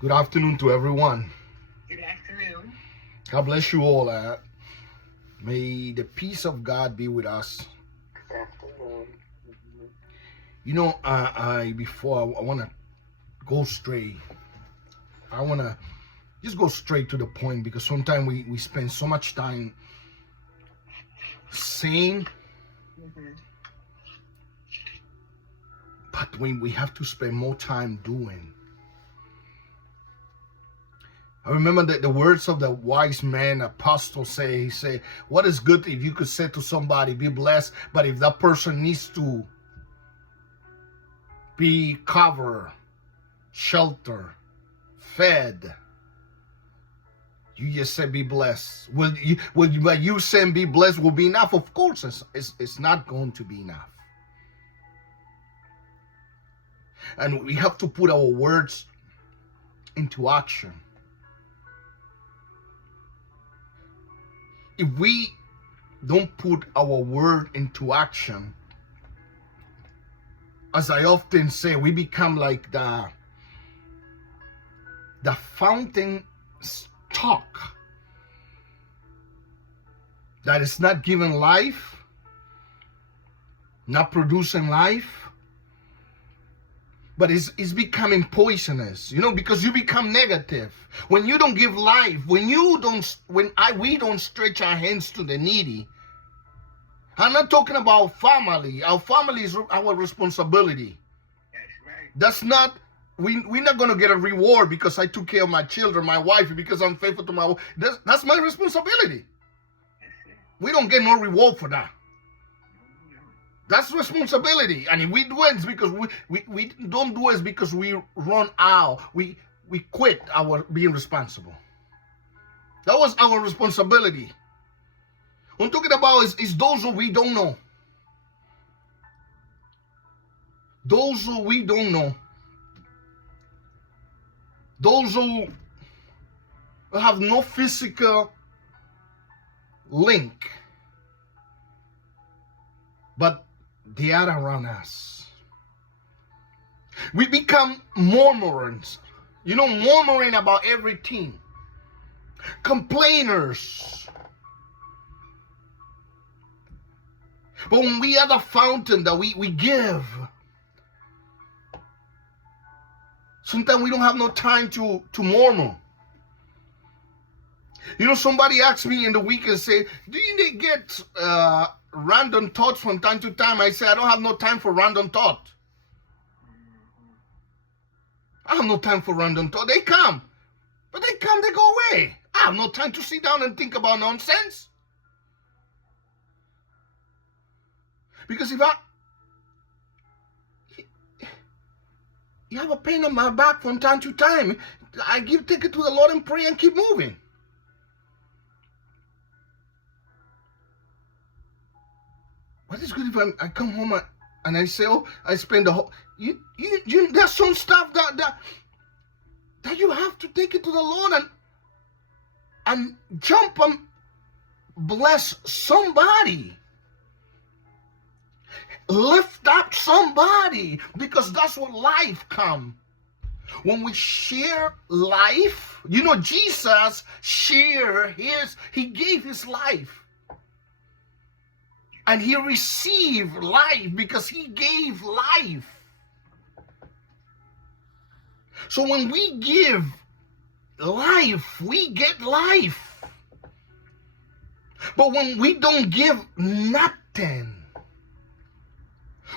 Good afternoon to everyone. Good afternoon. God bless you all. May the peace of God be with us. Good afternoon. I before I want to go straight. I want to just go straight to the point because sometimes we spend so much time saying, but we have to spend more time doing. I remember that the words of the wise man apostle he say, what is good if you could say to somebody, be blessed, but if that person needs to be covered, shelter, fed, you just say be blessed. Will you saying be blessed will be enough? Of course, it's not going to be enough. And we have to put our words into action. If we don't put our word into action, as I often say, we become like the fountain stock that is not giving life, not producing life, but it's becoming poisonous, because you become negative. When you don't give life, we don't stretch our hands to the needy. I'm not talking about family. Our family is our responsibility. That's right. That's not, we're not going to get a reward because I took care of my children, my wife, because I'm faithful to my wife. That's my responsibility. We don't get no reward for that. That's responsibility. And if we do it, it's because we don't do it because we run out. We quit our being responsible. That was our responsibility. What I'm talking about is those who we don't know. Those who we don't know. Those who have no physical link, but they are around us. We become murmurers, murmuring about everything. Complainers. But when we are the fountain that we give, sometimes we don't have no time to murmur. Somebody asked me in the week and say, do you get random thoughts from time to time? I say, I don't have no time for random thought. I have no time for random thought. They come, but they go away. I have no time to sit down and think about nonsense. Because if you have a pain on my back from time to time, take it to the Lord and pray and keep moving. What is good if I come home and I say, oh, I spend the whole... There's some stuff that you have to take it to the Lord and jump and bless somebody. Lift up somebody, because that's what life comes. When we share life, Jesus he gave his life. And he received life because he gave life. So when we give life, we get life. But when we don't give nothing,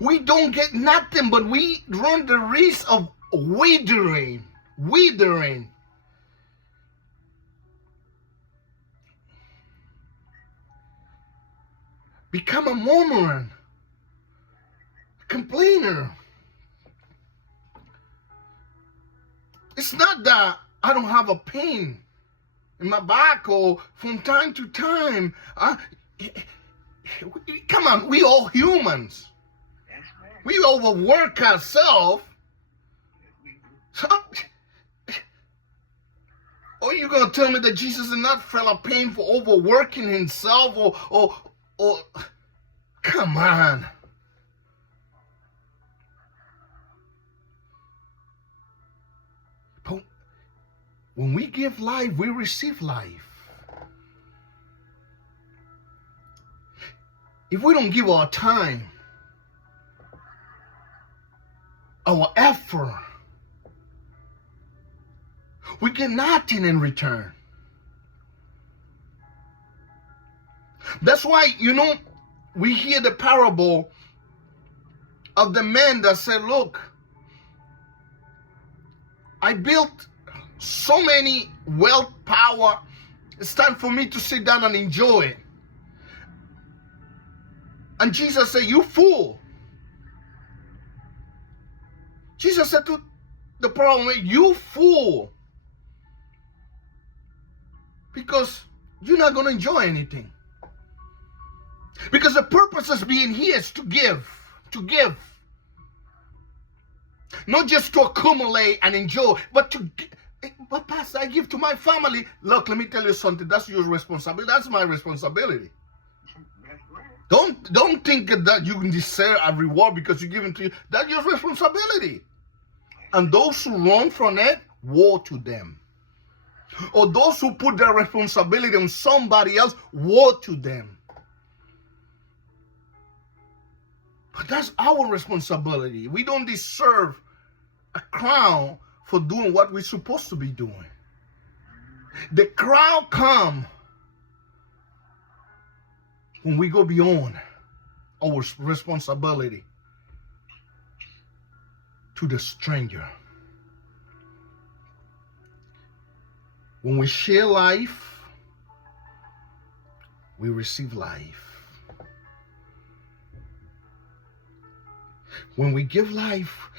we don't get nothing, but we run the risk of withering. Become a murmurer, complainer. It's not that I don't have a pain in my back or from time to time. Come on, we all humans. We overwork ourselves. Or you gonna tell me that Jesus did not feel a pain for overworking himself or come on. But When we give life, we receive life. If we don't give our time, our effort, we get nothing in return. That's why, we hear the parable of the man that said, look, I built so many wealth, power. It's time for me to sit down and enjoy it. And Jesus said, you fool. Jesus said to the problem, you fool. Because you're not going to enjoy anything. Because the purpose of being here is to give. To give. Not just to accumulate and enjoy, but to give. But Pastor, I give to my family. Look, let me tell you something. That's your responsibility. That's my responsibility. That's right. Don't think that you can deserve a reward because you give it to you. That's your responsibility. And those who run from it, woe to them. Or those who put their responsibility on somebody else, woe to them. But that's our responsibility. We don't deserve a crown for doing what we're supposed to be doing. The crown comes when we go beyond our responsibility to the stranger. When we share life, we receive life. When we give life,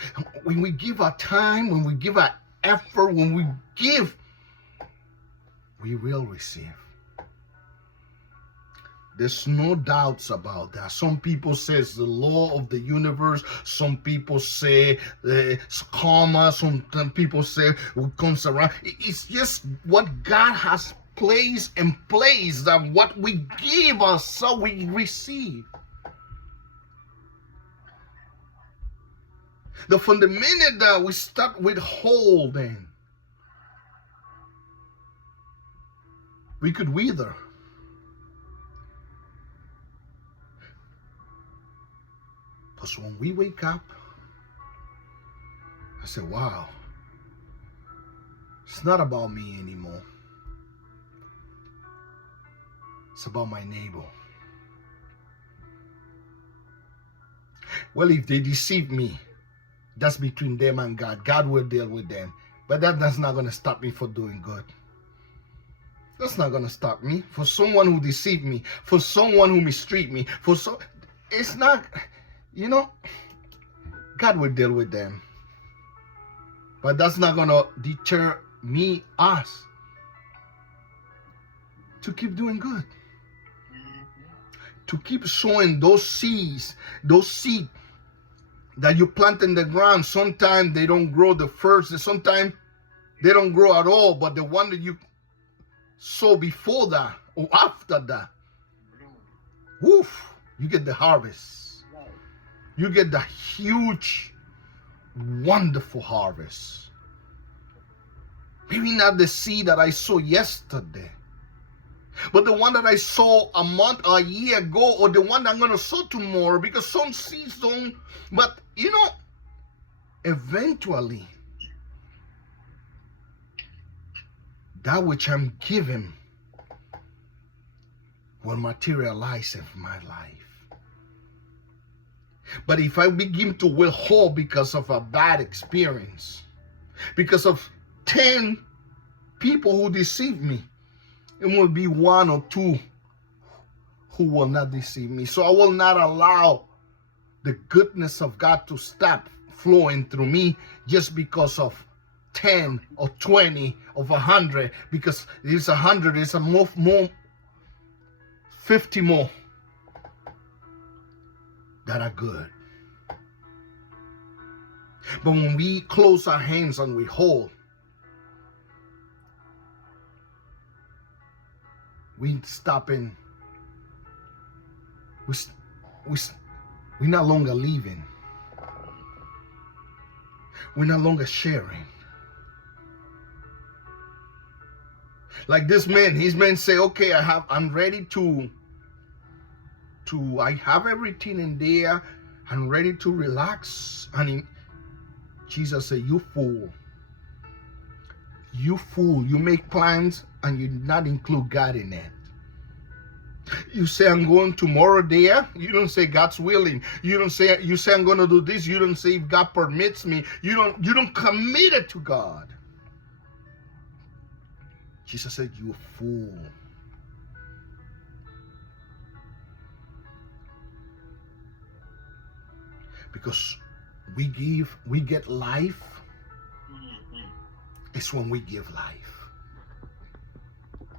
when we give our time, when we give our effort, when we give, we will receive. There's no doubts about that. Some people say it's the law of the universe. Some people say it's karma. Some people say it comes around. It's just what God has placed in place, that what we give us, so we receive. From the minute that we start withholding, we could wither. But when we wake up, I say, wow, it's not about me anymore. It's about my neighbor. Well, if they deceive me, that's between them and God. God will deal with them. But that's not going to stop me for doing good. That's not going to stop me. For someone who deceived me, for someone who mistreated me, it's not, God will deal with them. But that's not going to deter us, to keep doing good. To keep sowing those seeds that you plant in the ground. Sometimes they don't grow the first, sometimes they don't grow at all, but the one that you sow before that or after that, woof, you get the harvest. You get the huge, wonderful harvest. Maybe not the seed that I sowed yesterday, but the one that I sow a month or a year ago, or the one that I'm going to sow tomorrow, because some seeds don't. But, eventually, that which I'm giving will materialize in my life. But if I begin to withhold because of a bad experience, because of 10 people who deceive me, it will be 1 or 2 who will not deceive me. So I will not allow the goodness of God to stop flowing through me just because of 10 or 20 of 100. Because it's 100, it's a more 50 more that are good. But when we close our hands and we hold, we stopping. We're no longer leaving. We're no longer sharing. Like this man, his man say, okay, I'm ready to I have everything in there. I'm ready to relax. And Jesus said, you fool. You fool. You make plans and you not include God in it. You say I'm going tomorrow there. You don't say God's willing. You say I'm going to do this. You don't say if God permits me. You don't commit it to God. Jesus said, you fool. Because we get life. It's when we give life.